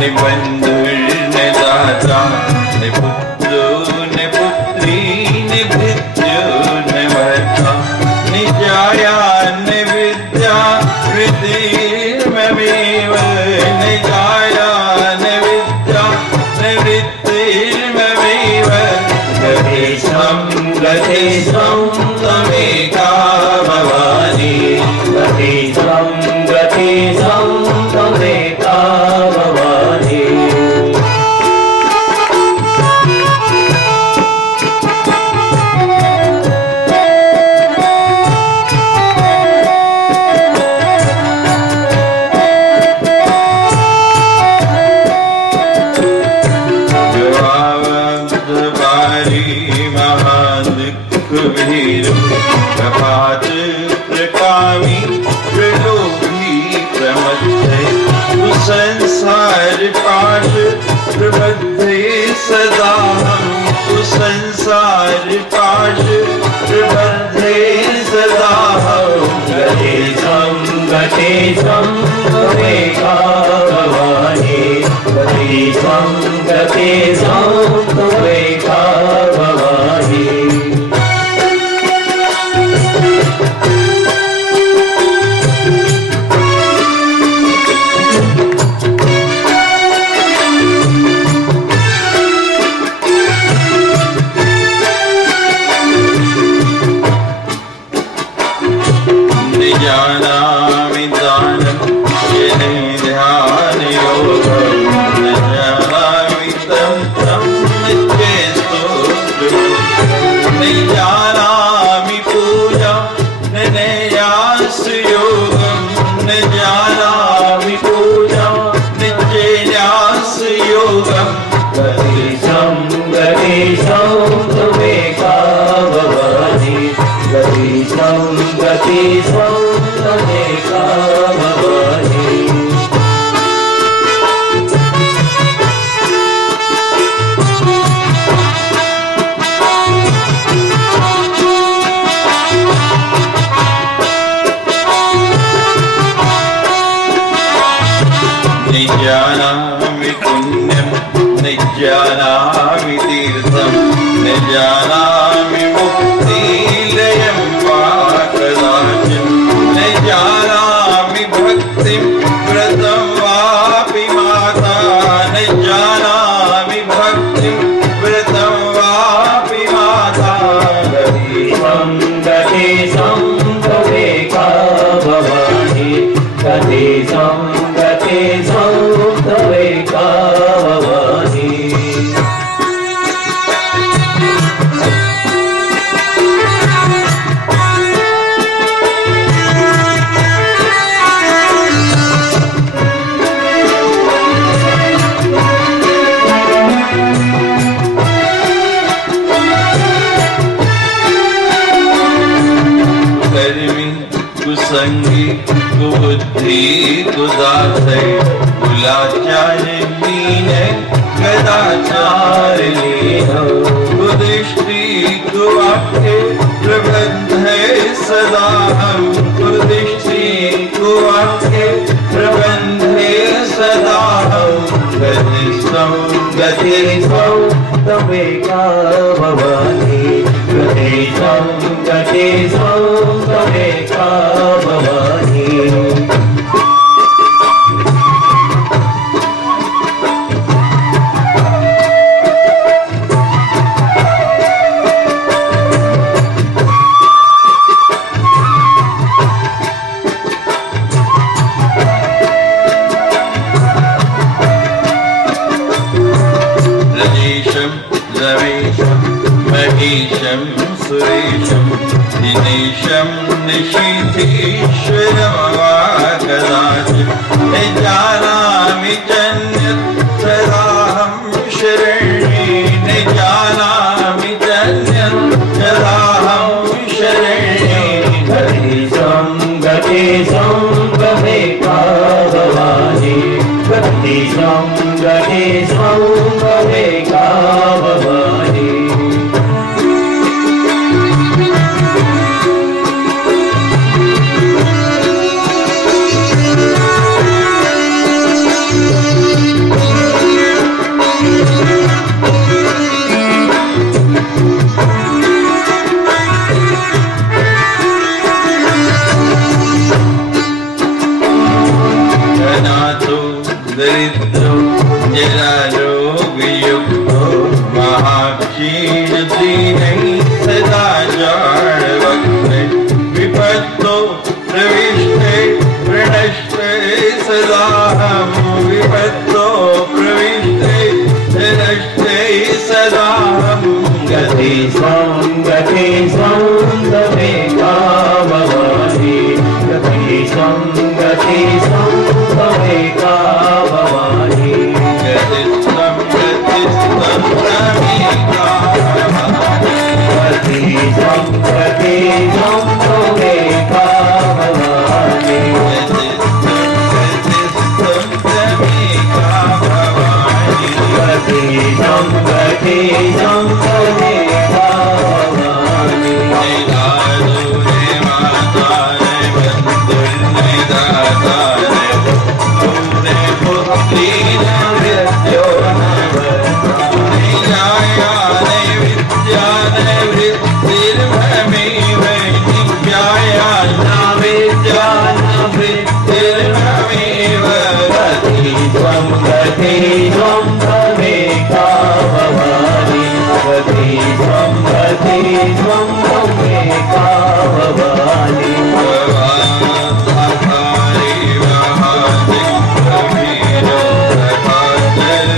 निबंधु निदाता निपुत्रो निपुत्री निभृत्यो निभर्ता निजाया निविद्या वृद्धिर्ममेव निजाया निविद्या निवृत्तिर्ममेव गतेशं गतेशं त्वमेका भवानि गतेशं गतेशं त्वमेका भवानि प्रभात प्रकामी प्रलोभी प्रमत्ते संसार पाश प्रबद्धे सदा हम संसार पाश प्रबद्धे सदा हम गतेशं गतेशं त्वमेका भवानि गतेशं गतेशं त्वमेका भवानि जानामि दानं येन ध्यान योगं न जानामि तं नित्यस्तोत्रं न जानामि पूजा न न्यास योगं न जानामि पूजा नित्यन्यास योगं गतेशं गतेशं त्वमेका भवानि गतेशं गतेशं त्वमेका भवानि निजानामि पुण्यं निजानामि तीर्थं निजानामि मुक्तिलयं वा कदाचित् निजानामि भक्तिं व्रतं वापि माता निजानामि भक्तिं व्रतं वापि माता गतेशं गतेशं त्वमेका भवानि गतेशं गतेशं त्वमेका भवानि कुसंगी कुबुद्धि कुदासै कुलाचारिणीन कदाचारिणीन कुदृष्टि कुवाक्ये प्रबद्धे सदा हम कुदृष्टि कुवाक्ये प्रबद्धे सदा हम गतेशं गतेशं त्वमेका भवानि गतेशं गतेशं त्वमेका भवानि महेशं सुरेशं दिनेशं निशीथीश्वरं वा कदाचित् न जानामि जन्यत् सदाहं शरण्ये न जानामि जन्यत् सदाहं शरण्ये गतेशं गतेशं त्वमेका भवानि गतेशं गतेशं त्वमेका भवानि भद्रो जरारोगयुक्तो महाक्षीणदीनैः सदा जाड्वक्त्रे विपत्तो प्रविष्टे प्रणष्टे सदाहं विपत्तो प्रविष्टे प्रणष्टे सदाहं गति संगते संगमे कामवानि गति संगते संगमे कामवानि गतिस्तं गमे कामवानि गति संगते संगमे कामवानि गतिस्तं गमे कामवानि गति संगते संगमे कामवानि निदादुरे मातारे बन्धुर्ने दातारे पूरे पुत्रीने विद्यो निजायाने विद्याने वृत्तिर्ममेव निजायाना विद्याना वृत्तिर्ममेव गति त्वं गति त्वं मे कामवानि गति त्वं मे कामवानि भवातारे वहादिप्रवीरो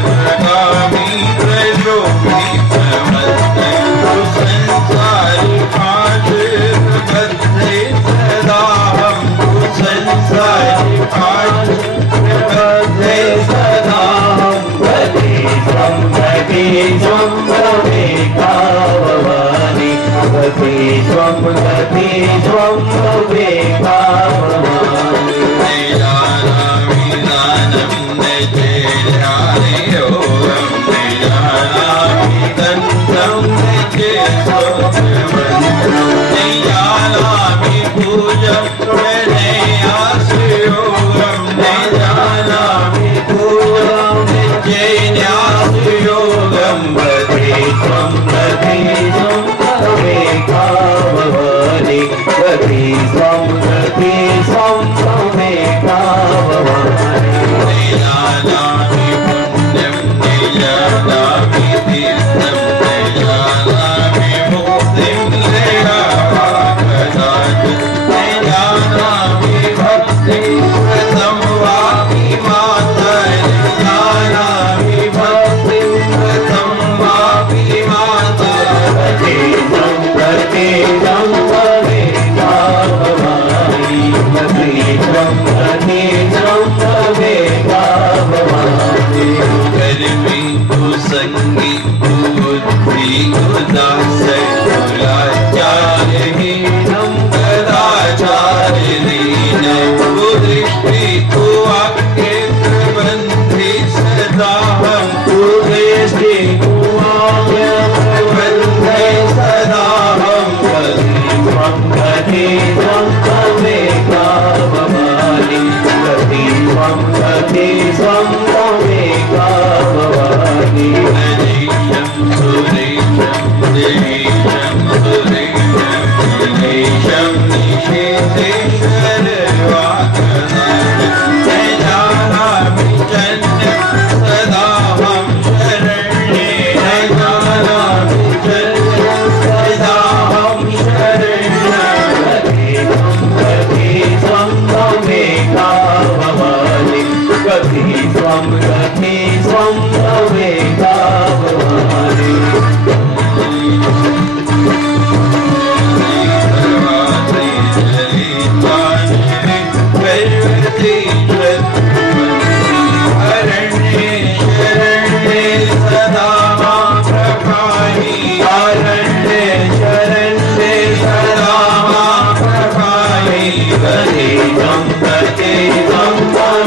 प्रभातर्प्रगामी त्रैलोकी प्रमत्ते कुसंसारि पाशुर्बद्धे सदाहं कुसंसारि पाशुर्बद्धे सदाहं गति त्वं मे कामवानि गति त्वं मे कामवानि निजानामि दानं निजेयानि योगं निजानामि तन्त्रं निजेसोऽमन्त्रं निजानामि पूजं प्रणेयासुयोगं निजानामि पूजं निजेन्यासुयोगं गति त्वं मे कामवानि गति त्वं मे कामवानि निजानामि पुण्यं निजानामि तीर्थं निजानामि मुक्तिं कदाचित् निजानामि भक्तिं कृतं वापि माता निजानामि भक्तिं कृतं वापि माता गति त्वं मे कामवानि गति त्वं मे कामवानि गर्मी कुसंगी कुबुद्धि कुदासै कुलाचार्यहीनं कदाचार्यलीनं कुदृष्टि कुवाक्यप्रबन्धि सदाहं कुदृष्टि कुवाक्यप्रबन्धे सदाहं गति त्वं मे कामवानि गति त्वं मे कामवानि नदीशं सुरेशं देवीशं सुरेशं दिनेशं निषेधेश्वरवाकनाथं निजानामि चन्द्रं सदाहं शरण्ये निजानामि चन्द्रं सदाहं शरण्ये गति त्वं मे कामवानि गति त्वं मे कामवानि अरण्ये शरण्ये सदा मां प्रभाहि अरण्ये शरण्ये सदा मां प्रभाहि गति त्वं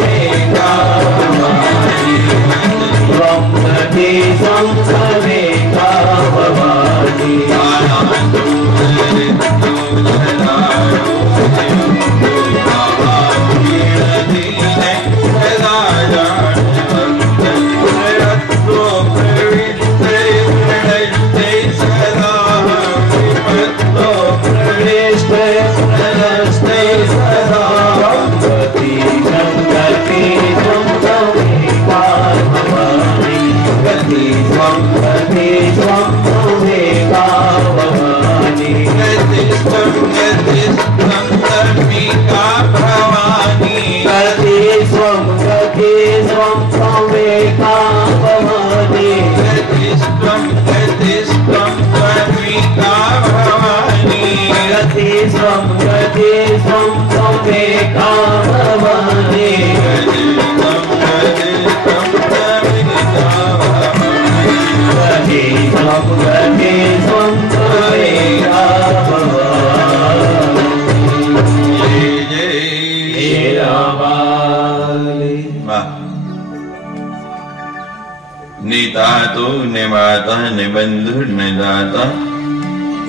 मे कामवानि त्वं गति त्वं त्वमेका भवानी गतिस्त्वं गतिस्त्वं त्वमेका भवानी गतिस्त्वं गतिस्त्वं त्वमेका भवानी गतिस्त्वं गतिस्त्वं त्वमेका भवानी गतिस्त्वं गतिस्त्वं त्वमेका भवानी। जय हे रामाली नितातो न माता न बंधु न दाता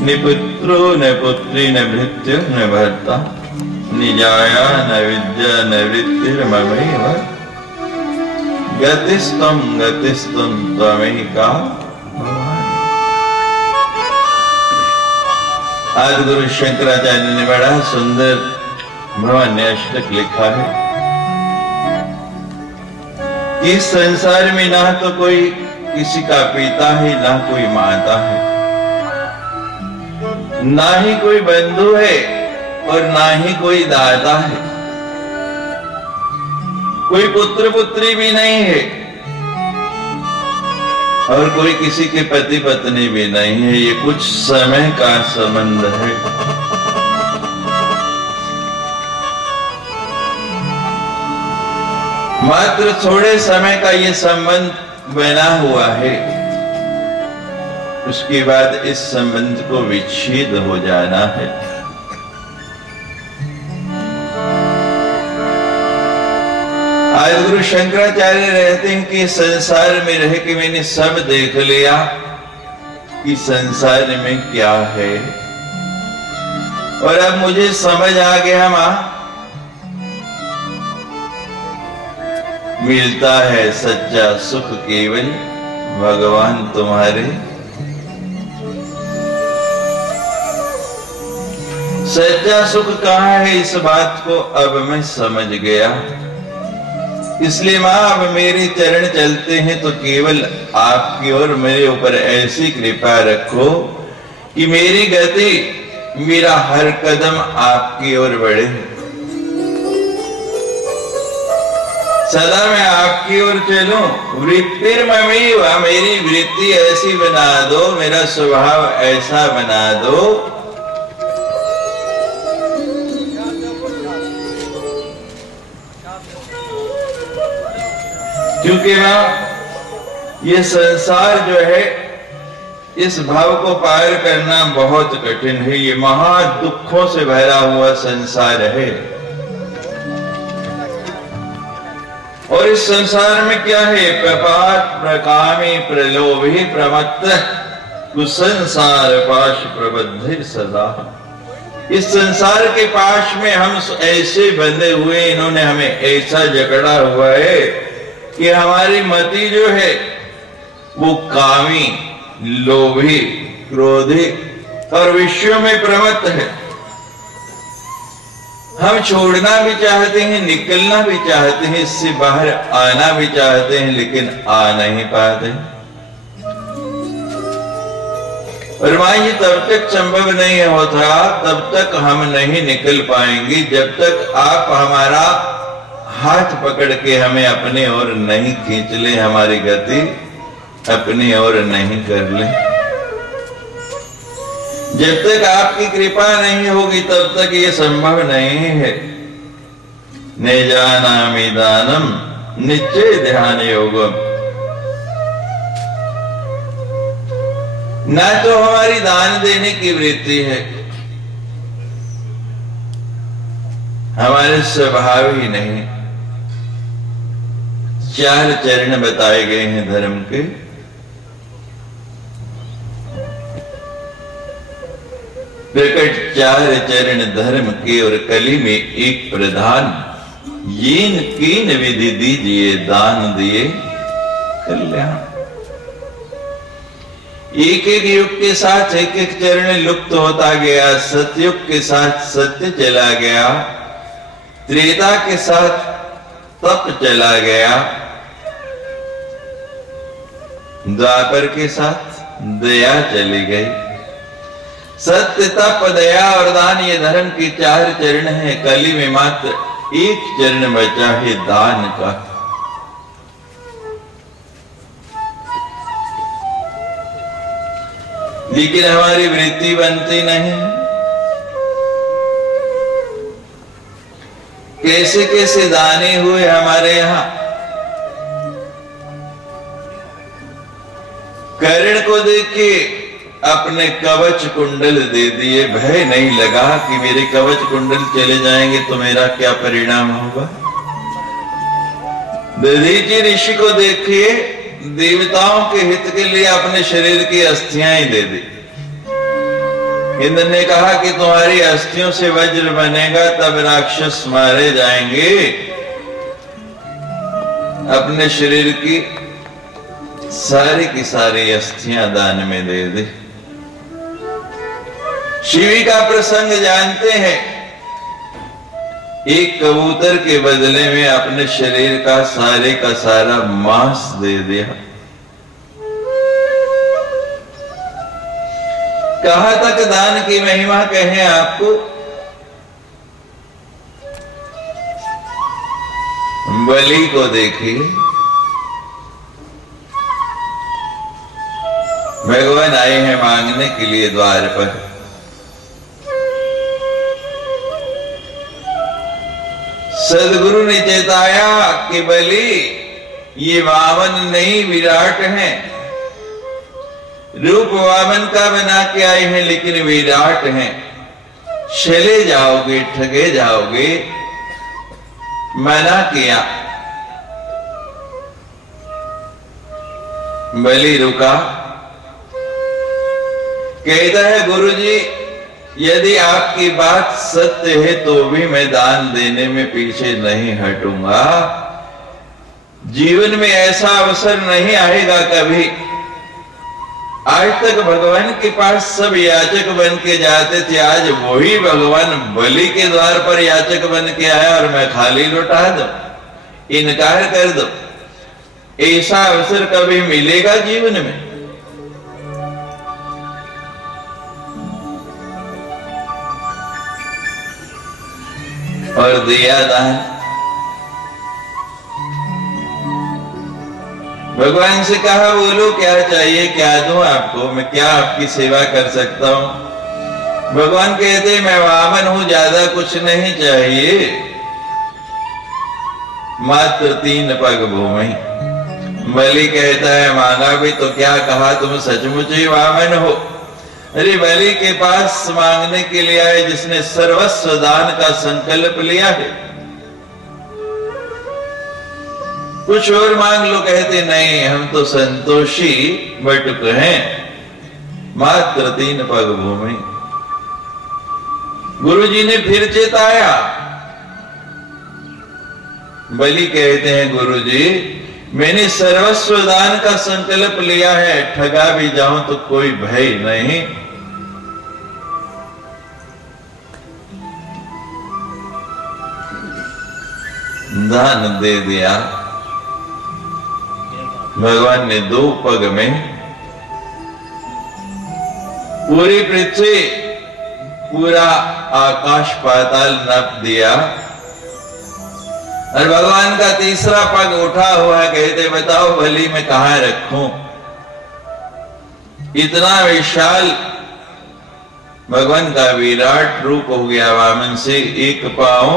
न पुत्रो न पुत्री न भृत्यो न भर्ता न जाया न विद्या न वृत्तिर्ममैव गतिस्त्वं गतिस्त्वं त्वमेका भवानी। आदि गुरु शंकराचार्य ने बड़ा सुंदर भवान्य अष्टक लिखा है। इस संसार में ना तो कोई किसी का पिता है, ना कोई माता है, ना ही कोई बंधु है और ना ही कोई दाता है, कोई पुत्र पुत्री भी नहीं है और कोई किसी के पति पत्नी भी नहीं है। ये कुछ समय का संबंध है। मात्र थोड़े समय का ये संबंध बना हुआ है, उसके बाद इस संबंध को विच्छेद हो जाना है। आज गुरु शंकराचार्य रहते हैं कि संसार में रह के मैंने सब देख लिया कि संसार में क्या है और अब मुझे समझ आ गया मां, मिलता है सच्चा सुख केवल भगवान तुम्हारे। सच्चा सुख कहाँ है इस बात को अब मैं समझ गया। इसलिए मां अब मेरे चरण चलते हैं तो केवल आपकी और मेरे ऊपर ऐसी कृपा रखो कि मेरी गति मेरा हर कदम आपकी ओर बढ़े। सदा मैं आपकी ओर चलूं। वृत्तिर्ममेव, मेरी वृत्ति ऐसी बना दो, मेरा स्वभाव ऐसा बना दो क्योंकि मां ये संसार जो है इस भाव को पार करना बहुत कठिन है। ये महा दुखों से भरा हुआ संसार है और इस संसार में क्या है? प्रपात प्रकामी प्रलोभी प्रमत्त कुसंसार पाश प्रबद्ध सदा। इस संसार के पाश में हम ऐसे बंधे हुए, इन्होंने हमें ऐसा जकड़ा हुआ है कि हमारी मति जो है वो कामी, लोभी, क्रोधी और विश्व में प्रमत्त है। हम छोड़ना भी चाहते हैं, निकलना भी चाहते हैं, इससे बाहर आना भी चाहते हैं, लेकिन आ नहीं पाते। और मां ये तब तक संभव नहीं होता, तब तक हम नहीं निकल पाएंगे जब तक आप हमारा हाथ पकड़ के हमें अपने ओर नहीं खींच ले, हमारी गति अपनी ओर नहीं कर ले। जब तक आपकी कृपा नहीं होगी तब तक ये संभव नहीं है। न जानामि दानम निश्चय ध्यान योगम। ना तो हमारी दान देने की वृत्ति है, हमारे स्वभाव ही नहीं। 4 चरण बताए गए हैं धर्म के। प्रकट 4 चरण धर्म के और कली में एक प्रधान। येन कीन विधि दीजिए दान दिए कल्याण। एक एक युग के साथ एक एक चरण लुप्त होता गया। सतयुग के साथ सत्य चला गया, त्रेता के साथ तप चला गया, द्वापर के साथ दया चली गई। सत्य, तप, दया और दान ये धर्म के 4 चरण हैं। कली में मात्र एक चरण बचा है दान का। लेकिन हमारी वृत्ति बनती नहीं। कैसे कैसे दानी हुए हमारे यहां। कर्ण को देख के अपने कवच कुंडल दे दिए। भय नहीं लगा कि मेरे कवच कुंडल चले जाएंगे तो मेरा क्या परिणाम होगा। दधीचि ऋषि को देखिए, देवताओं के हित के लिए अपने शरीर की अस्थियां ही दे दी। इंद्र ने कहा कि तुम्हारी अस्थियों से वज्र बनेगा तब राक्षस मारे जाएंगे। अपने शरीर की सारी अस्थियां दान में दे दी। शिवी का प्रसंग जानते हैं। एक कबूतर के बदले में अपने शरीर का सारा मांस दे दिया। कहां तक दान की महिमा कहें आपको। बलि को देखिए, भगवान आए हैं मांगने के लिए द्वार पर। सदगुरु ने चेताया कि बलि ये वामन नहीं विराट हैं। रूप वामन का बना के आए हैं लेकिन विराट हैं। चले जाओगे, ठगे जाओगे। मना किया। बलि रुका। कहता है गुरुजी, यदि आपकी बात सत्य है तो भी मैं दान देने में पीछे नहीं हटूंगा। जीवन में ऐसा अवसर नहीं आएगा कभी। आज तक भगवान के पास सब याचक बन के जाते थे, आज वही भगवान बलि के द्वार पर याचक बन के आया और मैं खाली लौटा दूं, इनकार कर दूं। ऐसा अवसर कभी मिलेगा जीवन में? और दिया दान। भगवान से कहा बोलो क्या चाहिए, क्या दूं आपको, मैं क्या आपकी सेवा कर सकता हूं। भगवान कहते मैं वामन हूं, ज्यादा कुछ नहीं चाहिए, मात्र 3 पग भूमि। बलि कहता है मांगा भी तो क्या, कहा तुम सचमुच ही वामन हो। अरे बलि के पास मांगने के लिए आए जिसने सर्वस्व दान का संकल्प लिया है। कुछ और मांग लो, कहते नहीं हम तो संतोषी बटुक हैं, मात्र 3 पग भूमि। गुरुजी ने फिर चेताया। बलि कहते हैं गुरुजी मैंने सर्वस्व दान का संकल्प लिया है, ठगा भी जाऊं तो कोई भय नहीं। दान दे दिया। भगवान ने 2 पग में पूरी पृथ्वी, पूरा आकाश पाताल नप दिया। और भगवान का तीसरा पग उठा हुआ है। कहते बताओ बलि मैं कहां रखूं। इतना विशाल भगवान का विराट रूप हो गया वामन से। एक पांव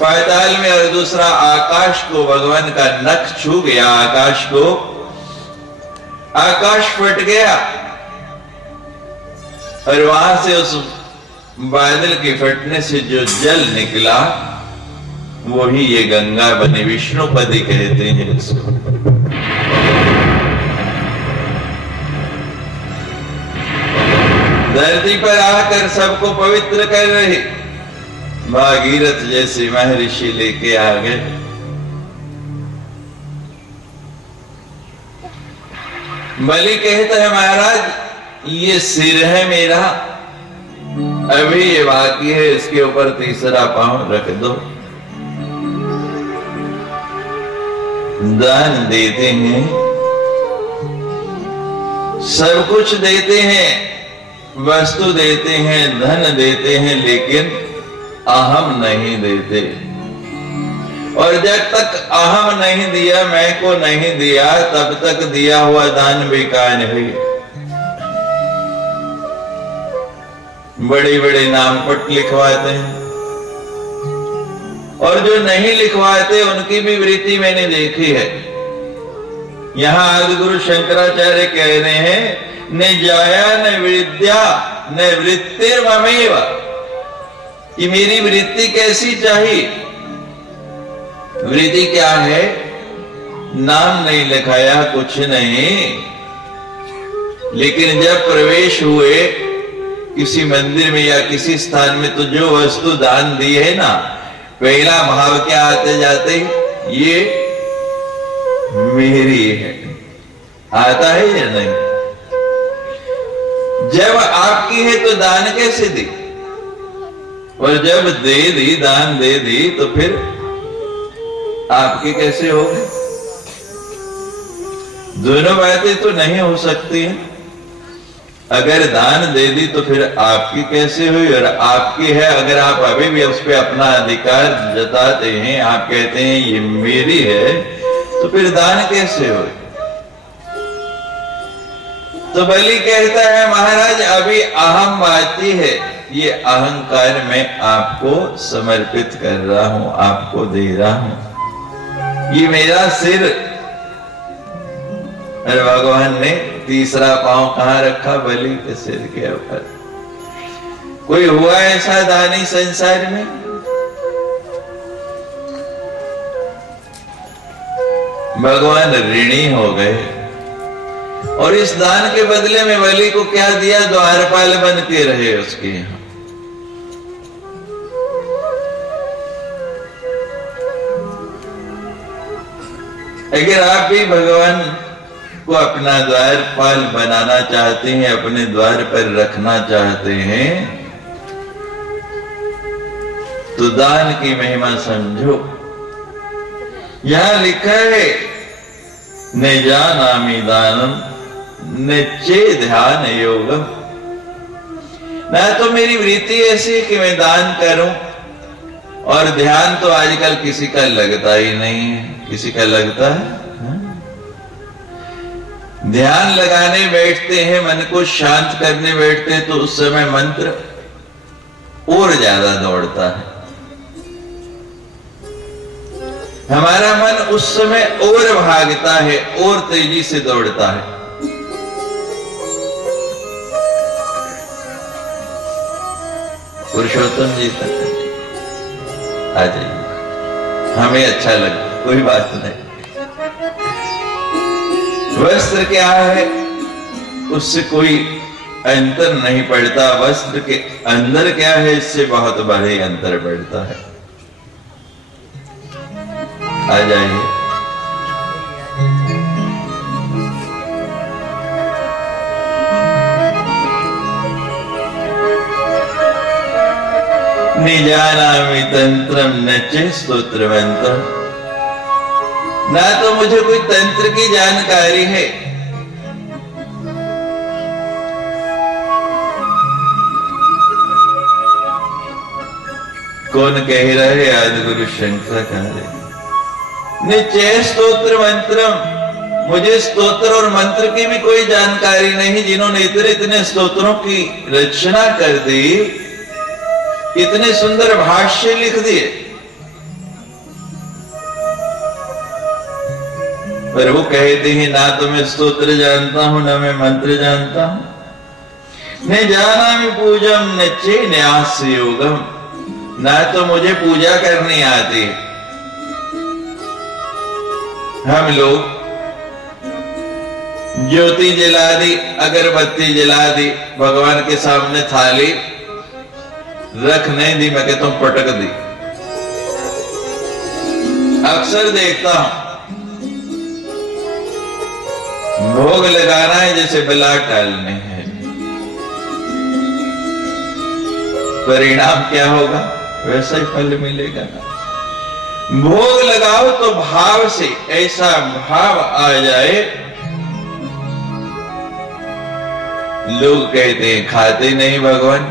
पाताल में और दूसरा आकाश को, भगवान का नख छू गया आकाश को, आकाश फट गया। और वहां से उस बादल के फटने से जो जल निकला वही ये गंगा बनी। विष्णुपदी कहते हैं इसको। धरती पर आकर सबको पवित्र कर रही भागीरथ जैसे महर्षि लेके आ गए। बलि कहता है महाराज ये सिर है मेरा, अभी ये बाकी है, इसके ऊपर तीसरा पांव रख दो। दान देते हैं, सब कुछ देते हैं, वस्तु देते हैं, धन देते हैं, लेकिन अहम नहीं देते। और जब तक अहम नहीं दिया, मैं को नहीं दिया, तब तक दिया हुआ दान बेकार है। बड़े बड़े नामपट लिखवाते हैं, और जो नहीं लिखवाते उनकी भी वृत्ति मैंने देखी है। यहां आदि गुरु शंकराचार्य कह रहे हैं, न जाया न विद्या न वृत्तिर्ममेव, कि मेरी वृत्ति कैसी चाहिए। वृत्ति क्या है? नाम नहीं लिखाया, कुछ नहीं, लेकिन जब प्रवेश हुए किसी मंदिर में या किसी स्थान में, तो जो वस्तु दान दी है ना, पहला भाव क्या आते जाते, ये मेरी है, आता है या नहीं? जब आपकी है तो दान कैसे दी, और जब दे दी, दान दे दी, तो फिर आपकी कैसे हो गई? दोनों बातें तो नहीं हो सकती है। अगर दान दे दी तो फिर आपकी कैसे हुई, और आपकी है अगर आप अभी भी उस पर अपना अधिकार जताते हैं, आप कहते हैं ये मेरी है, तो फिर दान कैसे हुई? तो बलि कहता है, महाराज अभी अहम आती है, ये अहंकार मैं आपको समर्पित कर रहा हूं, आपको दे रहा हूं, ये मेरा सिर। अरे भगवान ने तीसरा पांव कहां रखा? बलि के सिर के ऊपर। कोई हुआ ऐसा दानी संसार में? भगवान ऋणी हो गए, और इस दान के बदले में बलि को क्या दिया? द्वारपाल बन के रहे उसके यहां। अगर आप भी भगवान को अपना द्वारपाल बनाना चाहते हैं, अपने द्वार पर रखना चाहते हैं, तो दान की महिमा समझो। यहां लिखा है, न जानामि दानम न चे ध्यान योगम। ना तो मेरी वृत्ति ऐसी है कि मैं दान करूं, और ध्यान तो आजकल किसी का लगता ही नहीं है। किसी का लगता है? ध्यान लगाने बैठते हैं, मन को शांत करने बैठते हैं, तो उस समय मंत्र और ज्यादा दौड़ता है। हमारा मन उस समय और भागता है, और तेजी से दौड़ता है। पुरुषोत्तम जी तक आ जाइए, हमें अच्छा लगा, कोई बात नहीं। वस्त्र क्या है, उससे कोई अंतर नहीं पड़ता। वस्त्र के अंदर क्या है, इससे बहुत बड़े अंतर पड़ता है। आ जाइए। निजानामि तंत्रम न च स्तोत्रमंत्रम। ना तो मुझे कोई तंत्र की जानकारी है, कौन कह रहे? आदि गुरु शंकराचार्य। निश्चय स्तोत्र मंत्रम, मुझे स्तोत्र और मंत्र की भी कोई जानकारी नहीं, जिन्होंने इतने इतने स्तोत्रों की रचना कर दी, इतने सुंदर भाष्य लिख दिए, पर वो कहते हैं ना तो मैं स्तोत्र जानता हूं, ना मैं मंत्र जानता हूं। न जानामि पूजम न चे न्यास योगम, ना तो मुझे पूजा करनी आती। हम लोग ज्योति जला दी, अगरबत्ती जला दी, भगवान के सामने थाली रख नहीं दी, मैं कहता हूं पटक दी। अक्सर देखता हूं भोग लगाना है जैसे बिला टालने हैं, परिणाम क्या होगा? वैसा ही फल मिलेगा ना। भोग लगाओ तो भाव से, ऐसा भाव आ जाए, लोग कहते हैं खाते नहीं भगवान,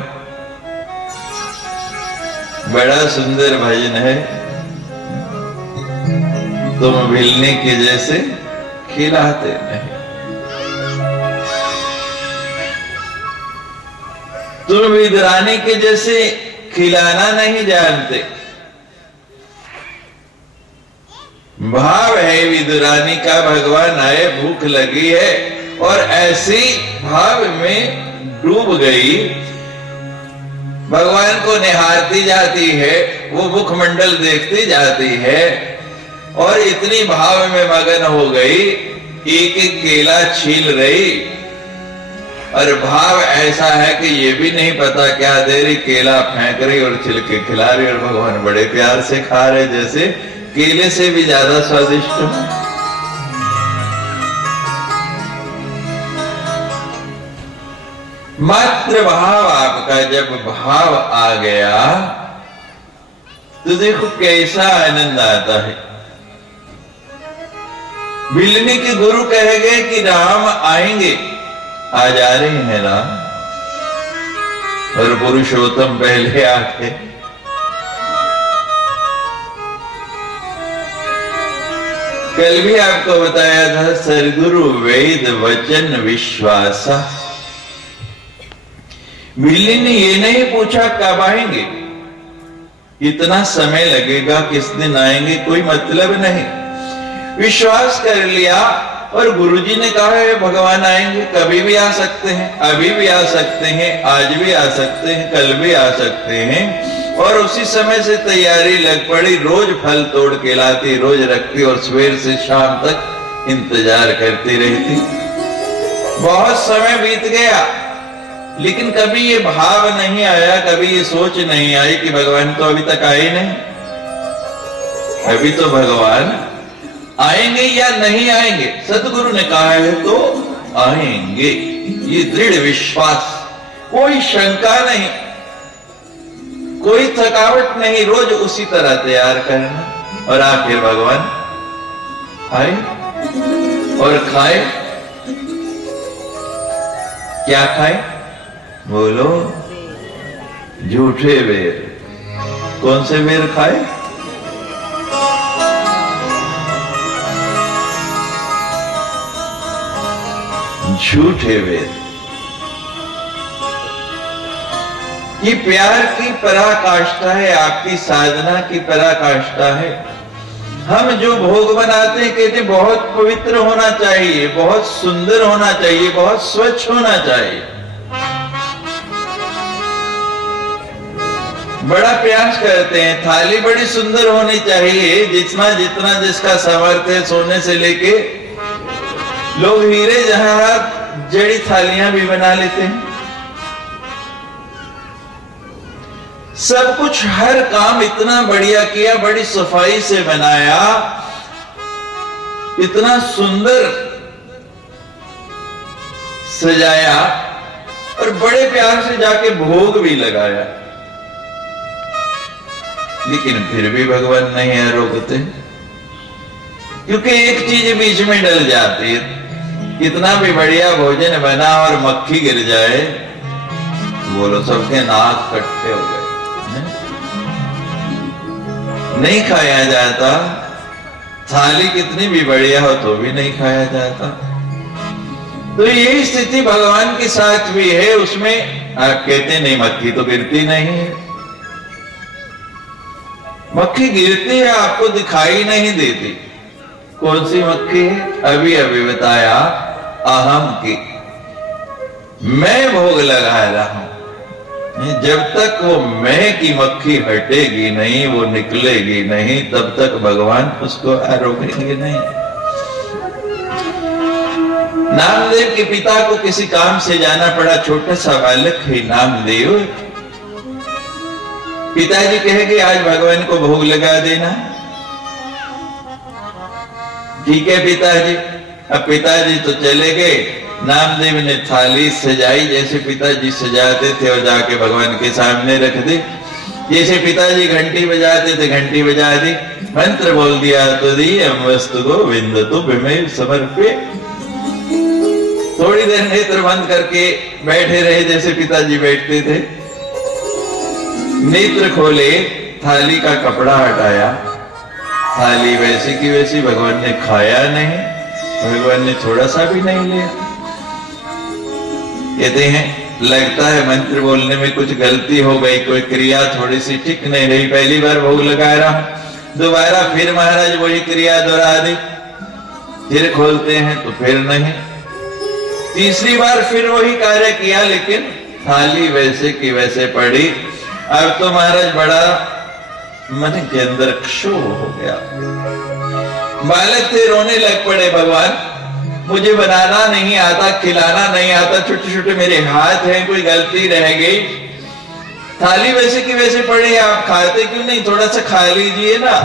बड़ा सुंदर भजन है, तुम भिलने के जैसे खिलाते नहीं। तुम विदुरानी के जैसे खिलाना नहीं जानते। भाव है विदुरानी का, भगवान आए, भूख लगी है और ऐसी भाव में डूब गई, भगवान को निहारती जाती है, वो मुखमंडल देखती जाती है और इतनी भाव में मगन हो गई, एक एक केला छील रही और भाव ऐसा है कि ये भी नहीं पता क्या दे रही, केला फेंक रही और छिलके खिला रही और भगवान बड़े प्यार से खा रहे, जैसे केले से भी ज्यादा स्वादिष्ट हो। मात्र भाव आपका जब भाव आ गया तो देखो कैसा आनंद आता है। बिलनी के गुरु कह गए कि राम आएंगे, आ जा रहे हैं राम, और पुरुषोत्तम पहले आके कल भी आपको बताया था, सदगुरु वेद वचन विश्वासा। बिल्ली ने ये नहीं पूछा कब आएंगे, इतना समय लगेगा, किस दिन आएंगे, कोई मतलब नहीं, विश्वास कर लिया। और गुरुजी ने कहा है भगवान आएंगे, कभी भी आ सकते हैं, अभी भी आ सकते हैं, आज भी आ सकते हैं, कल भी आ सकते हैं। और उसी समय से तैयारी लग पड़ी, रोज फल तोड़ के लाती, रोज रखती और सवेर से शाम तक इंतजार करती रहती। बहुत समय बीत गया लेकिन कभी ये भाव नहीं आया, कभी ये सोच नहीं आई कि भगवान तो अभी तक आए नहीं, अभी तो भगवान आएंगे या नहीं आएंगे। सतगुरु ने कहा है तो आएंगे, ये दृढ़ विश्वास, कोई शंका नहीं, कोई थकावट नहीं, रोज उसी तरह तैयार करना। और आखिर भगवान आए और खाए। क्या खाए बोलो? झूठे बेर। कौन से बेर खाए? झूठे वेद। ये प्यार की पराकाष्ठा है, आपकी साधना की पराकाष्ठा है। हम जो भोग बनाते हैं कहते बहुत पवित्र होना चाहिए, बहुत सुंदर होना चाहिए, बहुत स्वच्छ होना चाहिए। बड़ा प्रयास करते हैं, थाली बड़ी सुंदर होनी चाहिए, जितना जितना जिसका सामर्थ्य है, सोने से लेके लोग हीरे जवाहरात जड़ी थालियां भी बना लेते हैं। सब कुछ, हर काम इतना बढ़िया किया, बड़ी सफाई से बनाया, इतना सुंदर सजाया और बड़े प्यार से जाके भोग भी लगाया, लेकिन फिर भी भगवान नहीं रोकते, क्योंकि एक चीज बीच में डल जाती है। कितना भी बढ़िया भोजन बना और मक्खी गिर जाए, बोलो सबके नाक कट्टे हो गए, नहीं खाया जाता। थाली कितनी भी बढ़िया हो तो भी नहीं खाया जाता। तो यही स्थिति भगवान के साथ भी है। उसमें आप कहते नहीं मक्खी तो गिरती नहीं है, मक्खी गिरती है, आपको दिखाई नहीं देती। कौन सी मक्खी है? अभी अभी बताया, अहम की। मैं भोग लगा रहा हूं, जब तक वो मैं की मक्खी हटेगी नहीं, वो निकलेगी नहीं, तब तक भगवान उसको रोकेंगे नहीं। नामदेव के पिता को किसी काम से जाना पड़ा, छोटा सा बालक है नामदेव। पिताजी कहेंगे आज भगवान को भोग लगा देना। ठीक है पिताजी। अब पिताजी तो चले गए, नामदेव ने थाली सजाई जैसे पिताजी सजाते थे और जाके भगवान के सामने रख दी। जैसे पिताजी घंटी बजाते थे घंटी बजा दी, मंत्र बोल दिया तो वस्तु गोविंद तुभ्यमेव समर्पे। थोड़ी देर नेत्र बंद करके बैठे रहे जैसे पिताजी बैठते थे, नेत्र खोले, थाली का कपड़ा हटाया, थाली वैसी की वैसी, भगवान ने खाया नहीं, भगवान ने थोड़ा सा भी नहीं लिया। कहते हैं लगता है मंत्र बोलने में कुछ गलती हो गई, कोई क्रिया थोड़ी सी ठीक नहीं रही, पहली बार भोग लगा रहा, दोबारा फिर महाराज वही क्रिया दोहरा दी, फिर खोलते हैं तो फिर नहीं, तीसरी बार फिर वही कार्य किया, लेकिन थाली वैसे की वैसे पड़ी। अब तो महाराज बड़ा मन के अंदर क्षोभ हो गया, बालक थे, रोने लग पड़े, भगवान मुझे बनाना नहीं आता, खिलाना नहीं आता, छोटे छोटे मेरे हाथ हैं, कोई गलती रह गई, थाली वैसे की वैसे पड़ी, आप खाते क्यों नहीं, थोड़ा सा खा लीजिए ना,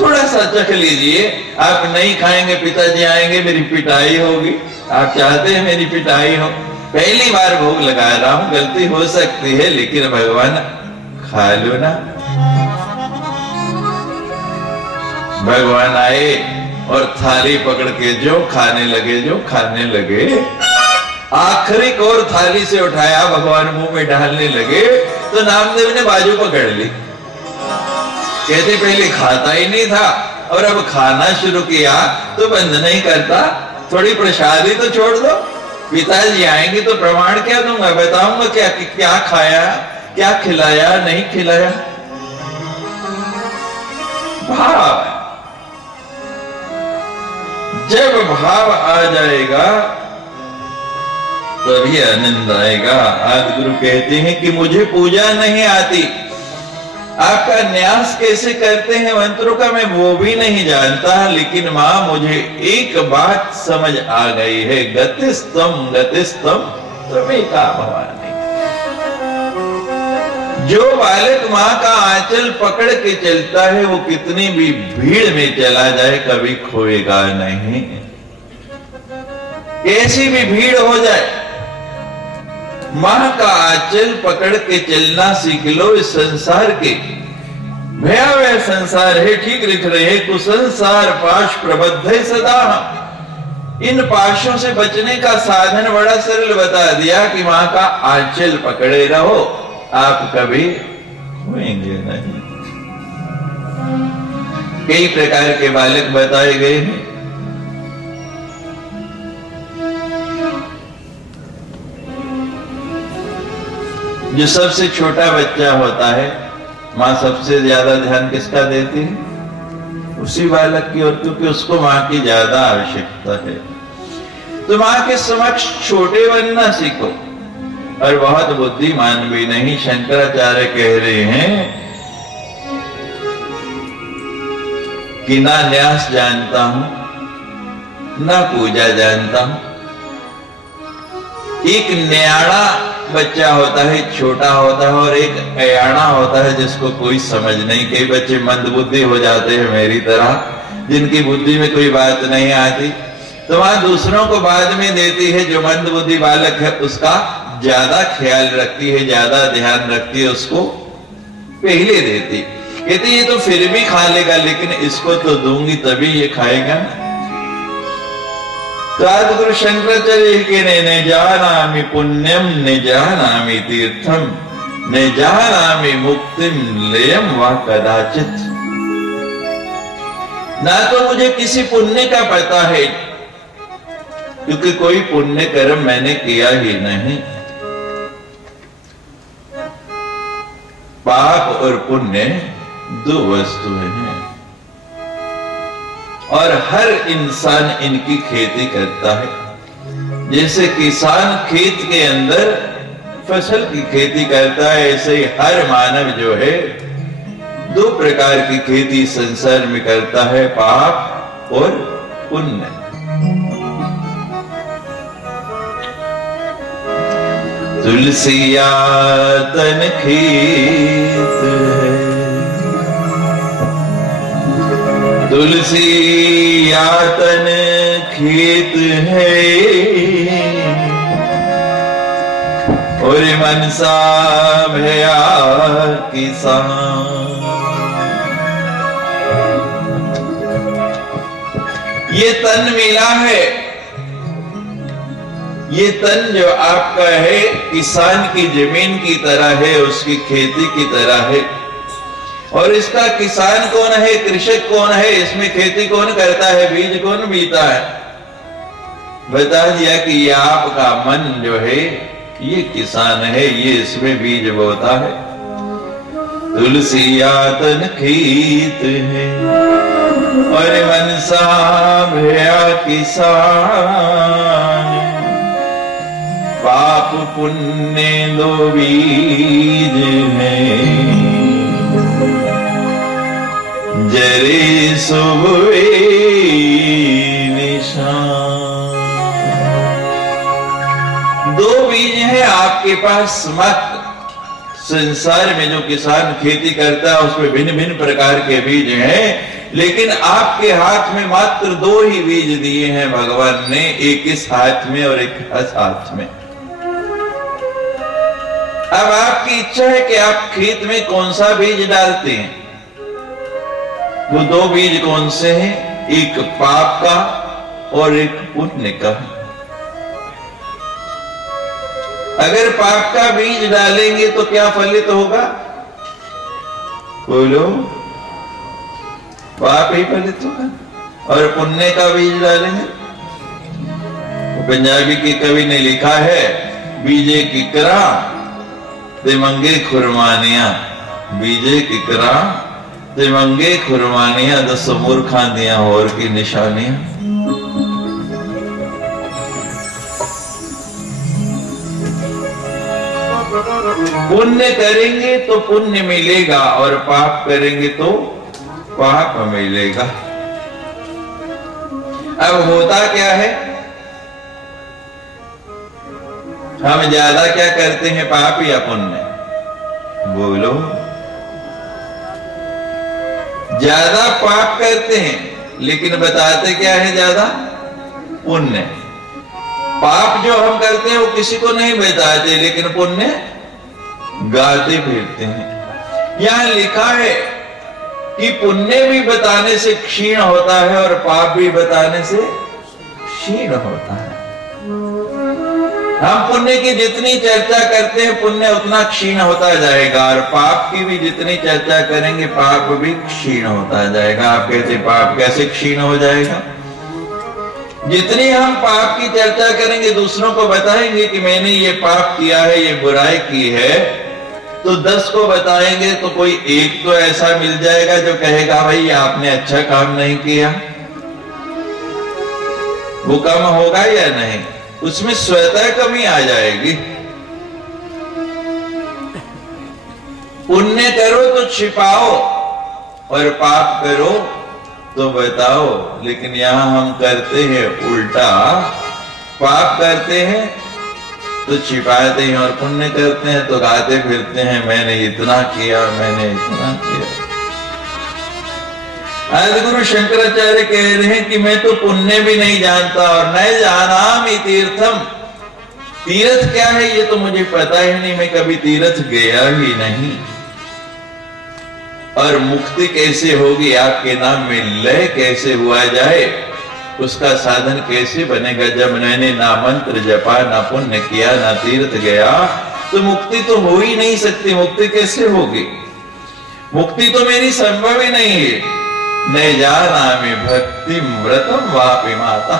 थोड़ा सा चख लीजिए। आप नहीं खाएंगे पिताजी आएंगे, मेरी पिटाई होगी, आप चाहते हैं मेरी पिटाई हो, पहली बार भोग लगा रहा हूं, गलती हो सकती है, लेकिन भगवान खा लो ना। भगवान आए और थाली पकड़ के जो खाने लगे, आखिरी कोर थाली से उठाया, भगवान मुंह में डालने लगे तो नामदेव ने बाजू पकड़ ली, कहते पहले खाता ही नहीं था और अब खाना शुरू किया तो बंद नहीं करता, थोड़ी प्रसादी तो छोड़ दो, पिताजी आएंगे तो प्रमाण क्या दूंगा, बताऊंगा क्या खाया, क्या खिलाया, नहीं खिलाया। भाव, जब भाव आ जाएगा तभी आनंद आएगा। आदि गुरु कहते हैं कि मुझे पूजा नहीं आती, आपका न्यास कैसे करते हैं मंत्रों का मैं वो भी नहीं जानता, लेकिन मां मुझे एक बात समझ आ गई है, गतिस्तम त्वमेका भवानी। जो बालक मां का आंचल पकड़ के चलता है वो कितनी भी भीड़ में चला जाए कभी खोएगा नहीं, कैसी भी भीड़ हो जाए, मां का आंचल पकड़ के चलना सीख लो। इस संसार के भयावह संसार है, ठीक लिख रहे हैं, कुसंसार पाश प्रबद्ध सदा, इन पाशों से बचने का साधन बड़ा सरल बता दिया कि मां का आंचल पकड़े रहो, आप कभी खोएंगे नहीं। कई प्रकार के बालक बताए गए हैं, जो सबसे छोटा बच्चा होता है, मां सबसे ज्यादा ध्यान किसका देती है, उसी बालक की ओर, क्योंकि उसको मां की ज्यादा आवश्यकता है। तो मां के समक्ष छोटे बनना सीखो, और बहुत बुद्धिमान भी नहीं। शंकराचार्य कह रहे हैं कि ना न्यास जानता हूं ना पूजा जानता हूं। एक न्याणा बच्चा होता है, छोटा होता है, और एक अयाणा होता है जिसको कोई समझ नहीं। कई बच्चे मंदबुद्धि हो जाते हैं मेरी तरह, जिनकी बुद्धि में कोई बात नहीं आती, तो वहां दूसरों को बाद में देती है। जो मंदबुद्धि बालक है उसका ज्यादा ख्याल रखती है, ज्यादा ध्यान रखती है, उसको पहले देती। कहती ये तो फिर भी खा लेगा, लेकिन इसको तो दूंगी तभी ये खाएगा। तो आदि गुरु शंकराचार्य के ने जानामि पुण्यम ने जानामि तीर्थम ने जानामि मुक्तिम लेयम व कदाचित। ना तो मुझे किसी पुण्य का पता है, क्योंकि कोई पुण्य कर्म मैंने किया ही नहीं। पाप और पुण्य दो वस्तुएं हैं, और हर इंसान इनकी खेती करता है। जैसे किसान खेत के अंदर फसल की खेती करता है, ऐसे ही हर मानव जो है दो प्रकार की खेती संसार में करता है, पाप और पुण्य। तुलसिया तन खेत है, तुलसिया तन खेत है, और मनसा भया किसान। ये तन मिला है, ये तन जो आपका है किसान की जमीन की तरह है, उसकी खेती की तरह है। और इसका किसान कौन है, कृषक कौन है, इसमें खेती कौन करता है, बीज कौन बीता है। बता दिया कि ये आपका मन जो है ये किसान है, ये इसमें बीज बोता है। तुलसी आतन खेत है और मनसा भया किसान, पाप पुण्य दो बीज है, जरे सुबह निशान। दो बीज है आपके पास मत। संसार में जो किसान खेती करता है उसमें भिन्न भिन्न प्रकार के बीज हैं, लेकिन आपके हाथ में मात्र दो ही बीज दिए हैं भगवान ने, एक इस हाथ में और एक इस हाथ में। अब आपकी इच्छा है कि आप खेत में कौन सा बीज डालते हैं। वो दो बीज कौन से हैं? एक पाप का और एक पुण्य का। अगर पाप का बीज डालेंगे तो क्या फलित होगा? बोलो, पाप ही फलित होगा। और पुण्य का बीज डालेंगे, पंजाबी के कवि ने लिखा है, बीजे किकरा ते मंगे खुरमानिया, बीजे किकरा ते मंगे खुरमानिया, दस मूर्खां दियां होर की निशानियां। पुण्य करेंगे तो पुण्य मिलेगा और पाप करेंगे तो पाप मिलेगा। अब होता क्या है, हम ज्यादा क्या करते हैं, पाप या पुण्य? बोलो, ज्यादा पाप करते हैं लेकिन बताते क्या है? ज्यादा पुण्य। पाप जो हम करते हैं वो किसी को नहीं बताते, लेकिन पुण्य गाते फिरते हैं। यहां लिखा है कि पुण्य भी बताने से क्षीण होता है और पाप भी बताने से क्षीण होता है। हम पुण्य की जितनी चर्चा करते हैं पुण्य उतना क्षीण होता जाएगा, और पाप की भी जितनी चर्चा करेंगे पाप भी क्षीण होता जाएगा। आप कहते पाप कैसे क्षीण हो जाएगा? जितनी हम पाप की चर्चा करेंगे, दूसरों को बताएंगे कि मैंने ये पाप किया है, ये बुराई की है, तो 10 को बताएंगे तो कोई एक तो ऐसा मिल जाएगा जो कहेगा भाई आपने अच्छा काम नहीं किया। वो कम होगा या नहीं? उसमें स्वतः कमी आ जाएगी। पुण्य करो तो छिपाओ और पाप करो तो बताओ, लेकिन यहां हम करते हैं उल्टा। पाप करते हैं तो छिपाते हैं और पुण्य करते हैं तो गाते फिरते हैं, मैंने इतना किया, मैंने इतना किया। आदिगुरु शंकराचार्य कह रहे हैं कि मैं तो पुण्य भी नहीं जानता और न जानामि तीर्थम। तीर्थ क्या है ये तो मुझे पता ही नहीं, मैं कभी तीर्थ गया ही नहीं। और मुक्ति कैसे होगी, आपके नाम में लय कैसे हुआ जाए, उसका साधन कैसे बनेगा? जब मैंने ना मंत्र जपा, ना पुण्य किया, ना तीर्थ गया, तो मुक्ति तो हो ही नहीं सकती। मुक्ति कैसे होगी? मुक्ति तो मेरी संभव ही नहीं है। न जानामि भक्ति व्रतम वापि माता।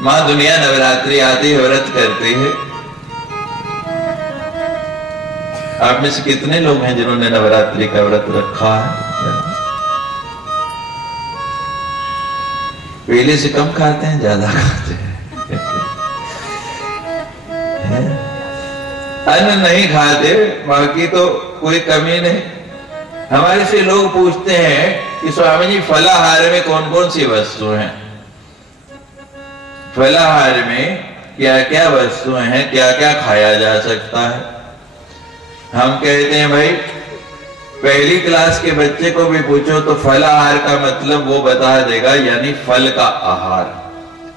मां दुनिया नवरात्रि आती है, व्रत करती है। आप में से कितने लोग हैं जिन्होंने नवरात्रि का व्रत रखा है? पहले से कम खाते हैं, ज्यादा खाते हैं? अन्न नहीं खाते, बाकी तो कोई कमी नहीं। हमारे से लोग पूछते हैं कि स्वामी जी फलाहार में कौन कौन सी वस्तु हैं? फलाहार में क्या क्या वस्तुएं हैं, क्या क्या खाया जा सकता है? हम कहते हैं भाई, पहली क्लास के बच्चे को भी पूछो तो फलाहार का मतलब वो बता देगा, यानी फल का आहार।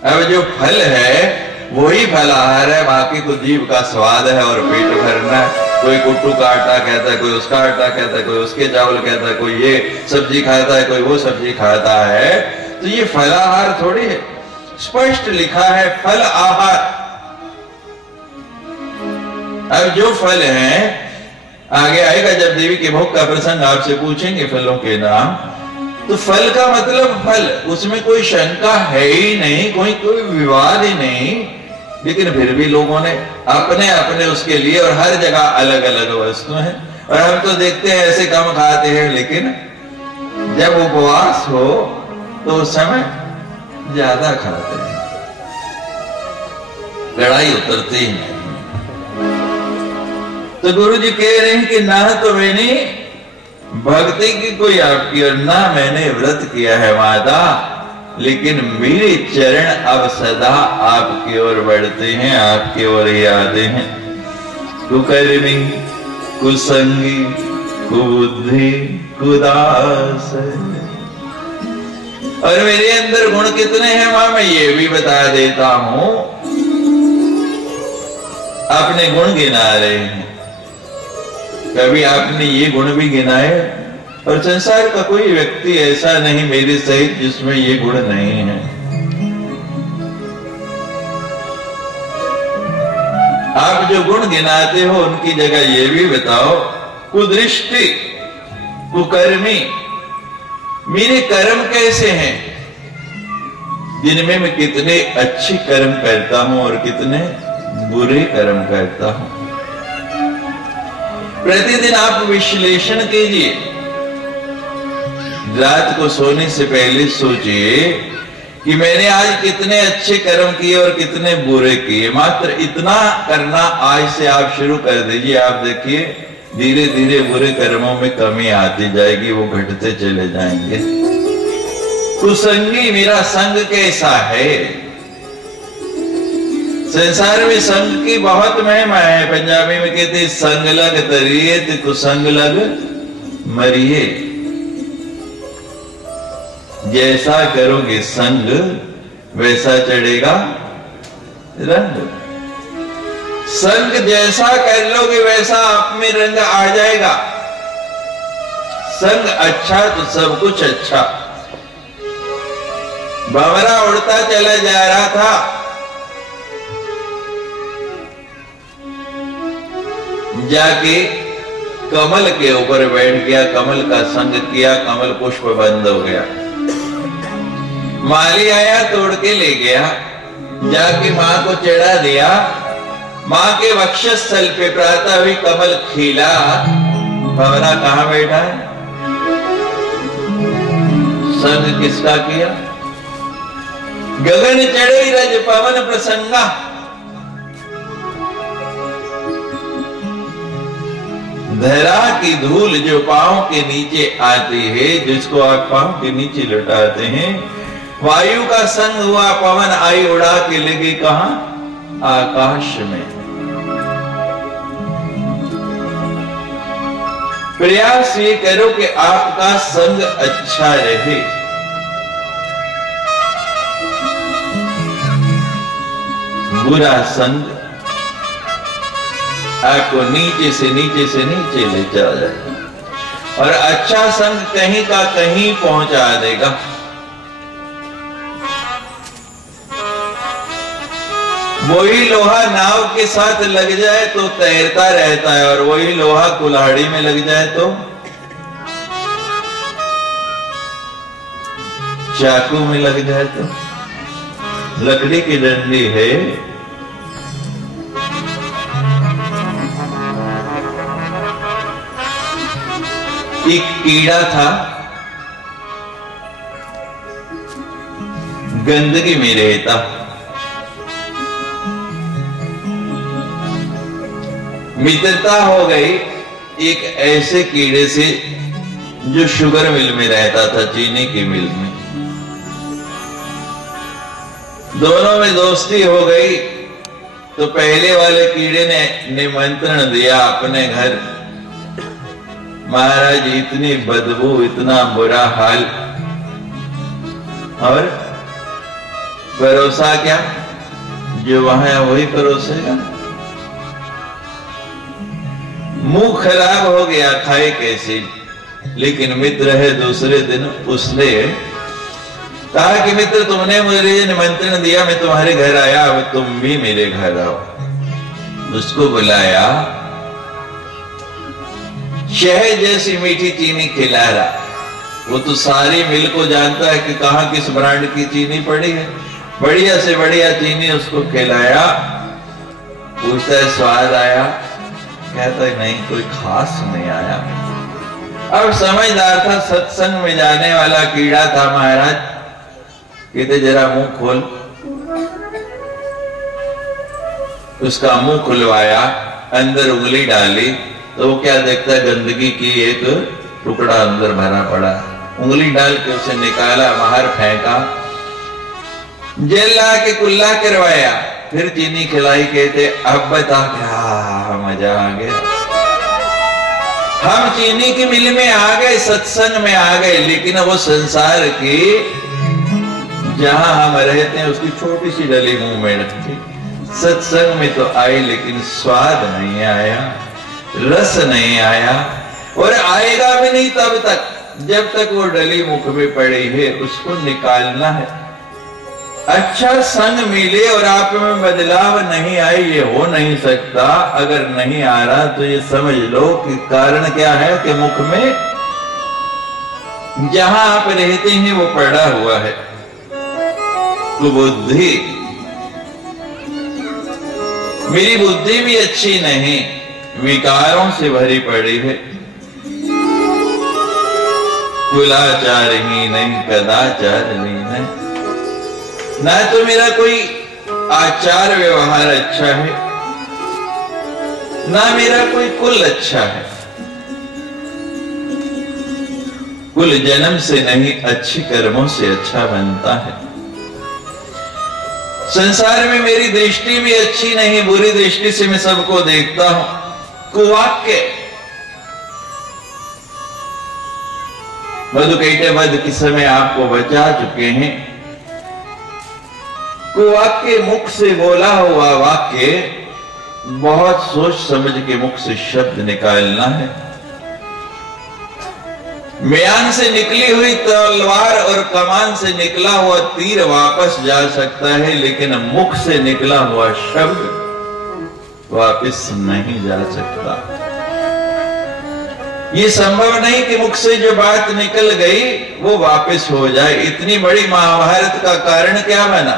अब जो फल है वही फलाहार है, बाकी तो जीभ का स्वाद है और पेट भरना है। कोई कुट्टू का आटा कहता है, कोई उसका आटा कहता है, कोई उसके चावल कहता है, कोई ये सब्जी खाता है, कोई वो सब्जी खाता है। तो ये फलाहार थोड़ी है, स्पष्ट लिखा है फल आहार। अब जो फल है आगे आएगा, जब देवी के भोग का प्रसंग आपसे पूछेंगे फलों के नाम, तो फल का मतलब फल, उसमें कोई शंका है ही नहीं, कोई विवाद ही नहीं। लेकिन फिर भी लोगों ने अपने अपने उसके लिए, और हर जगह अलग अलग वस्तु है। और हम तो देखते हैं ऐसे कम खाते हैं, लेकिन जब उपवास हो तो उस समय ज्यादा खाते हैं, लड़ाई उतरती ही नहीं। तो गुरु जी कह रहे हैं कि ना तो मैंने भक्ति की कोई आपकी और ना मैंने व्रत किया है माता, लेकिन मेरे चरण अब सदा आपकी ओर बढ़ते हैं, आपकी ओर ही आते हैं। कुकर्मी, कुसंगी, कुबुद्धि, कुदास। और मेरे अंदर गुण कितने हैं मां, मैं ये भी बता देता हूं। आपने गुण गिना रहे हैं, कभी आपने ये गुण भी गिनाए? और संसार का कोई व्यक्ति ऐसा नहीं मेरे सहित जिसमें ये गुण नहीं है। आप जो गुण गिनाते हो उनकी जगह ये भी बताओ। कुदृष्टि, कुकर्मी, मेरे कर्म कैसे हैं, जिनमें मैं कितने अच्छे कर्म करता हूं और कितने बुरे कर्म करता हूं। प्रतिदिन आप विश्लेषण कीजिए। रात को सोने से पहले सोचिए कि मैंने आज कितने अच्छे कर्म किए और कितने बुरे किए। मात्र इतना करना आज से आप शुरू कर दीजिए। आप देखिए धीरे धीरे बुरे कर्मों में कमी आती जाएगी, वो घटते चले जाएंगे। कुसंगी, मेरा संग कैसा है? संसार में संग की बहुत महिमा है। पंजाबी में कहते संग लग तरिए तो कुसंग लग मरिए। जैसा करोगे संग वैसा चढ़ेगा रंग। संग जैसा कर लोगे वैसा आप में रंग आ जाएगा। संग अच्छा तो सब कुछ अच्छा। भंवरा उड़ता चला जा रहा था, जाके कमल के ऊपर बैठ गया, कमल का संग किया, कमल पुष्प बंद हो गया। माली आया, तोड़ के ले गया, जाके मां को चढ़ा दिया। मां के वक्षस्थल पे प्रातः हुई कमल खिला। भंवरा कहां बैठा है? संग किसका किया? गगन चढ़े रज पवन प्रसंगा। धरा की धूल जो पांव के नीचे आती है, जिसको आप पांव के नीचे लुटाते हैं, वायु का संग हुआ, पवन आई उड़ा के लगे कहां? आकाश में। प्रयास ये करो कि आपका संग अच्छा रहे। बुरा संग आपको नीचे से नीचे से नीचे ले चला जाए, और अच्छा संग कहीं का कहीं पहुंचा देगा। वही लोहा नाव के साथ लग जाए तो तैरता रहता है, और वही लोहा कुल्हाड़ी में लग जाए तो चाकू में लग जाए तो। लकड़ी की डंडी है, एक कीड़ा था, गंदगी में रहता। मित्रता हो गई एक ऐसे कीड़े से जो शुगर मिल में रहता था, चीनी की मिल में। दोनों में दोस्ती हो गई तो पहले वाले कीड़े ने निमंत्रण दिया अपने घर। महाराज इतनी बदबू, इतना बुरा हाल, और परोसा क्या? जो वहां है वही परोसेगा। मुंह खराब हो गया, खाए कैसे? लेकिन मित्र है। दूसरे दिन उसने कहा कि मित्र, तुमने मुझे निमंत्रण दिया, मैं तुम्हारे घर आया, अब तुम भी मेरे घर आओ। उसको बुलाया, शहद जैसी मीठी चीनी खिला रहा। वो तो सारी मिल को जानता है कि कहां किस ब्रांड की चीनी पड़ी है। बढ़िया से बढ़िया चीनी उसको खिलाया। पूछता है स्वाद आया? कहता है नहीं, कोई खास नहीं आया। अब समझदार था, सत्संग में जाने वाला कीड़ा था महाराज। कहते जरा मुंह खोल। उसका मुंह खुलवाया, अंदर उंगली डाली तो वो क्या देखता है, गंदगी की एक टुकड़ा अंदर भरा पड़ा। उंगली डाल के उसे निकाला, बाहर फेंका, जेल ला के कुल्ला करवाया, फिर चीनी खिलाई। कहते अब बता क्या मजा आ गया, हम चीनी की मिल में आ गए, सत्संग में आ गए, लेकिन वो संसार की जहां हम रहते हैं उसकी छोटी सी डली मुंह में रखी। सत्संग में तो आई लेकिन स्वाद नहीं आया, रस नहीं आया, और आएगा भी नहीं तब तक जब तक वो डली मुख में पड़ी है। उसको निकालना है। अच्छा संग मिले और आप में बदलाव नहीं आए, ये हो नहीं सकता। अगर नहीं आ रहा तो ये समझ लो कि कारण क्या है कि मुख में जहां आप रहते हैं वो पड़ा हुआ है। तो बुद्धि, मेरी बुद्धि भी अच्छी नहीं, विकारों से भरी पड़ी है। कुलाचार ही नहीं, कदाचार ही नहीं, ना तो मेरा कोई आचार व्यवहार अच्छा है, ना मेरा कोई कुल अच्छा है। कुल जन्म से नहीं, अच्छे कर्मों से अच्छा बनता है। संसार में मेरी दृष्टि भी अच्छी नहीं, बुरी दृष्टि से मैं सबको देखता हूं। कुवाक्य, मधुकैटभ वध के समय आपको बचा चुके हैं। कुवाक्य, मुख से बोला हुआ वाक्य बहुत सोच समझ के मुख से शब्द निकालना है। म्यान से निकली हुई तलवार और कमान से निकला हुआ तीर वापस जा सकता है, लेकिन मुख से निकला हुआ शब्द वापस नहीं जा सकता। ये संभव नहीं कि मुख से जो बात निकल गई वो वापस हो जाए। इतनी बड़ी महाभारत का कारण क्या बना?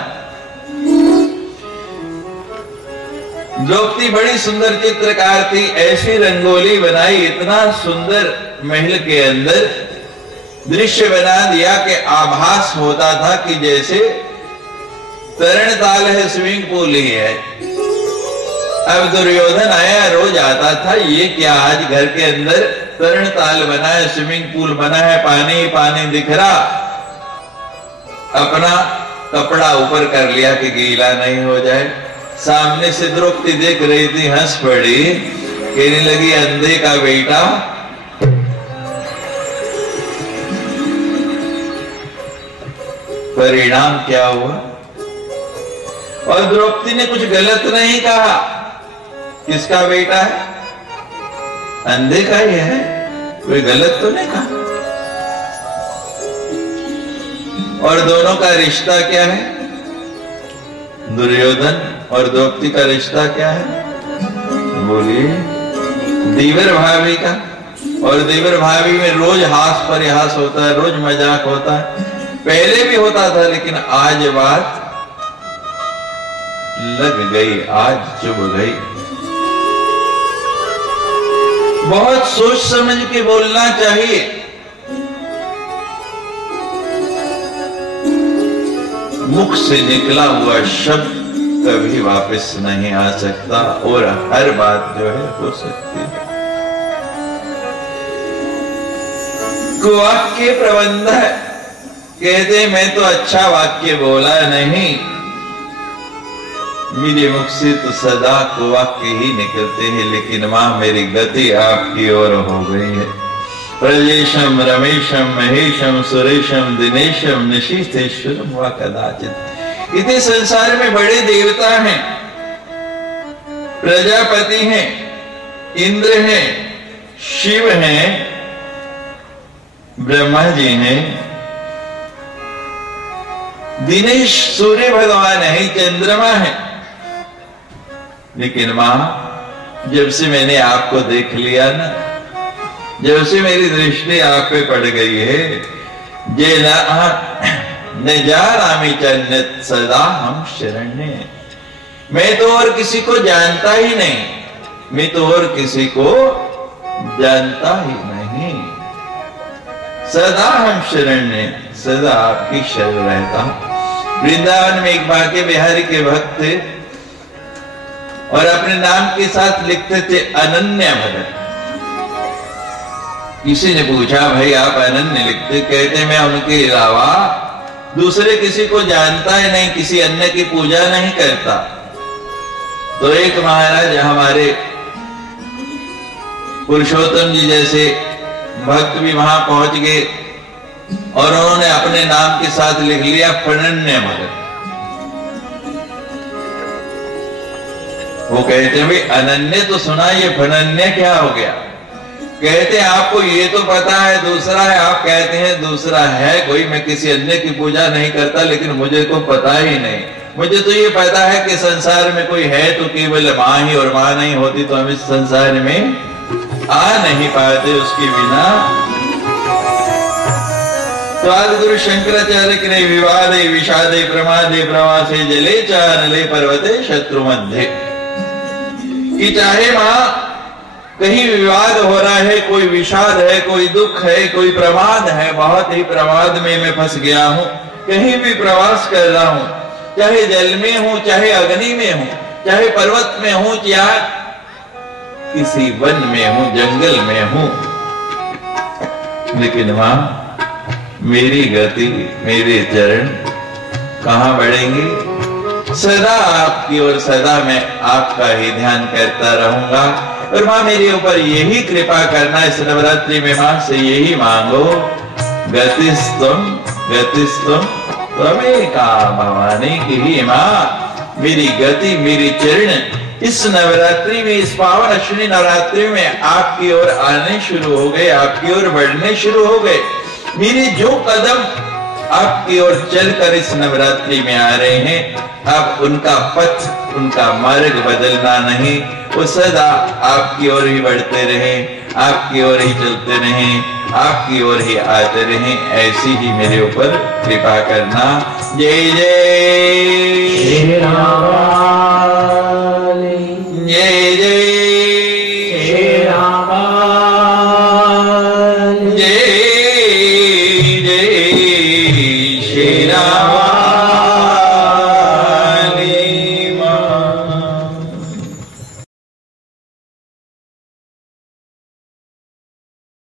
द्रौपदी बड़ी सुंदर चित्रकार थी, ऐसी रंगोली बनाई, इतना सुंदर महल के अंदर दृश्य बना दिया कि आभास होता था कि जैसे तरण ताल है, स्विमिंग पूल ही है। अब दुर्योधन आया, रोज आता था, ये क्या आज घर के अंदर तरण ताल बना है, स्विमिंग पूल बना है, पानी पानी दिख रहा। अपना कपड़ा ऊपर कर लिया कि गीला नहीं हो जाए। सामने से द्रौपदी देख रही थी, हंस पड़ी, कहने लगी अंधे का बेटा। परिणाम क्या हुआ? और द्रौपदी ने कुछ गलत नहीं कहा। किसका बेटा है? अंधे का ही है, कोई गलत तो नहीं कहा। और दोनों का रिश्ता क्या है? दुर्योधन और द्रौपदी का रिश्ता क्या है? बोलिए। दीवर भाभी का। और दीवर भाभी में रोज हास परिहास होता है, रोज मजाक होता है। पहले भी होता था, लेकिन आज बात लग गई, आज चुभ गई। बहुत सोच समझ के बोलना चाहिए। मुख से निकला हुआ शब्द कभी वापस नहीं आ सकता, और हर बात जो है हो सकती है। वाक्य प्रबंध है, कहते मैं तो अच्छा वाक्य बोला नहीं, मेरे मुख से तो सदा को वाक्य ही निकलते हैं, लेकिन मां मेरी गति आपकी ओर हो गई है। प्रजेशम रमेशम महेशम सुरेशम दिनेशम निशीथेश्वरम व कदाचित। इतने संसार में बड़े देवता हैं, प्रजापति हैं, इंद्र हैं, शिव हैं, ब्रह्मा जी हैं, दिनेश सूर्य भगवान है, चंद्रमा है। लेकिन मां, जब से मैंने आपको देख लिया ना, जब से मेरी दृष्टि आप पे पड़ गई है, जे न जा रामी चन्नत सदा हम शरण्य। मैं तो और किसी को जानता ही नहीं, मैं तो और किसी को जानता ही नहीं। सदा हम शरण्य, सदा आपकी शरण रहता हूं। वृंदावन में एक बांके बिहारी के भक्त थे और अपने नाम के साथ लिखते थे अनन्य भजन। किसी ने पूछा, भाई आप अनन्य लिखते? कहते मैं उनके अलावा दूसरे किसी को जानता ही नहीं, किसी अन्य की पूजा नहीं करता। तो एक महाराज हमारे पुरुषोत्तम जी जैसे भक्त भी वहां पहुंच गए और उन्होंने अपने नाम के साथ लिख लिया फणन्य भजन। वो कहते हैं भाई अनन्य तो सुना, ये फणन्य क्या हो गया? कहते हैं आपको ये तो पता है दूसरा है, आप कहते हैं दूसरा है कोई, मैं किसी अन्य की पूजा नहीं करता, लेकिन मुझे तो पता ही नहीं। मुझे तो ये पता है कि संसार में कोई है तो केवल मां ही, और मां नहीं होती तो हम इस संसार में आ नहीं पाते उसके बिना। तो आज गुरु शंकराचार्य के विवादे विषादे प्रमादे प्रवासे जले चानले पर्वते शत्रु मध्य, कि चाहे मां कहीं विवाद हो रहा है, कोई विषाद है, कोई दुख है, कोई प्रमाद है, बहुत ही प्रमाद में मैं फंस गया हूं, कहीं भी प्रवास कर रहा हूं, चाहे जल में हूं, चाहे अग्नि में हूं, चाहे पर्वत में हूं, या किसी वन में हूं, जंगल में हूं, लेकिन मां मेरी गति, मेरे चरण कहां बढ़ेंगे? सदा आपकी ओर, सदा मैं आपका ही ध्यान करता रहूंगा। और मां मेरे ऊपर यही कृपा करना, इस नवरात्रि में मां से यही मांगो, गतिस्तम गतिस्तम त्वमेका भवानी, की ही मां मेरी गति, मेरी चरण इस नवरात्रि में, इस पावन अश्विनी नवरात्रि में आपकी ओर आने शुरू हो गए, आपकी ओर बढ़ने शुरू हो गए। मेरे जो कदम आपकी ओर चलकर इस नवरात्रि में आ रहे हैं, आप उनका पथ, उनका मार्ग बदलना नहीं, वो सदा आपकी ओर ही बढ़ते रहें, आपकी ओर ही चलते रहें, आपकी ओर ही आते रहें। ऐसी ही मेरे ऊपर कृपा करना। जय जय